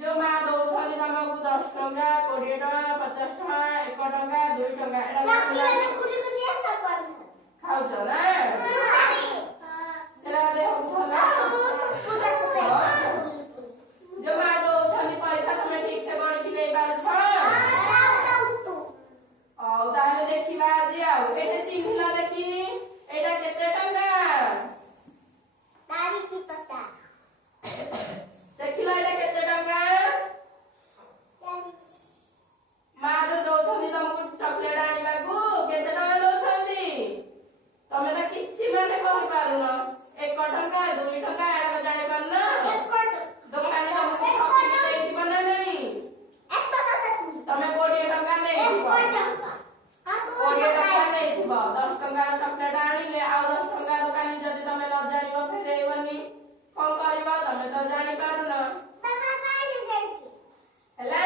जो माँ दौरान तुमको 10 टंका 20 टंका 50 टंका 1 टंका 2 टंका खाऊ ना जो माँ दौरान पैसा तुम ठीक से गणित नहीं पार देखा आज आए चिन्हला देखी एटा केते टंका देखिला एटा केते टंका माँ जो दौरान तुमको चॉकलेट आने को केते टंका दौरान तमे तो किसी माने कहि पारुन 1 टंका 2 टंका एटा जानि पारना दुकान तुमको ठकी देई जीवन नहीं तमे 20 टंका नहीं 20 टंका नहीं 10 टंका चॉकलेट आनिले आ 10 टंका दुकान जदी तमे न जानिबो फेरेइबनी कोन करबो तमे तो जानि पारुन हला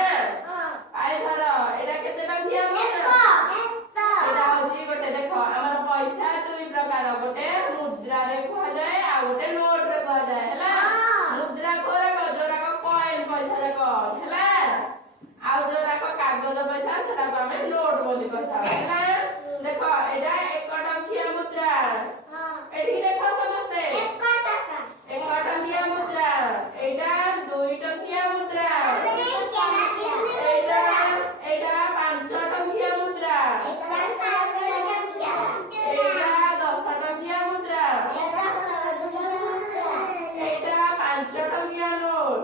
आइ धर एटा केते टंकिया एटा होची गोटे देखो हमर पैसा दुई प्रकार गोटे मुद्रा रे कह जाए आ गोटे नोट रे कह जाए हला मुद्रा कोरा को जोरा को कॉइन पैसा देखो हला आ जोरा को कागज पैसा सेटा को हमें नोट बोली कहता हला देखो एटा 1 टंकिया मुद्रा एठी देखो समझते 1 टंकिया मुद्रा एटा 2 टंकिया मुद्रा एटा 5 टंकिया मुद्रा एटा 10 टंकिया मुद्रा एटा 5 टंकिया नोट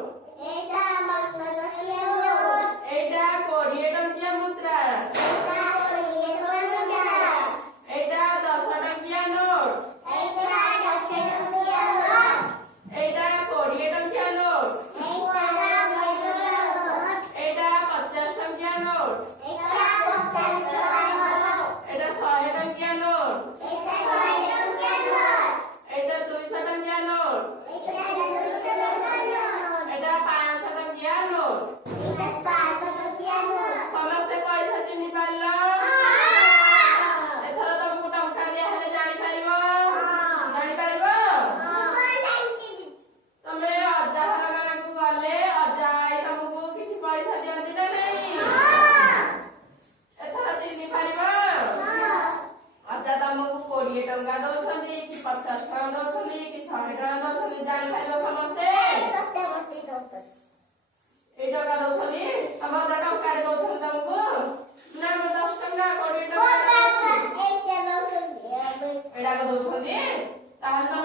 एटा 20 टंकिया मुद्रा एटा 10 टंकिया नोट एटा 20 टंकिया नोट एटा 50 टंकिया नोट एटा 100 टंकिया नोट एटा 200 टंकिया नोट एटा 500 टंकिया नोट समस्ते पैसा चिन्हि पारल एथर तुमको टंका दिया हेले जानि पारिबो तमे अजा हर गाना को गले अजा आई तुमको किछि पैसा दियंती ना नहीं एथर चिन्हि पारिबो अजा तुमको 20 टंका दौछनी कि 50 टंका दौछनी कि 100 टंका दौछनी जानि पारिबो समस्ते ए टंका दौछनी हम अजा टंका रे दौछनी तुमको ना 10 टंका 20 टंका एटा को दौछनी ताहले तुम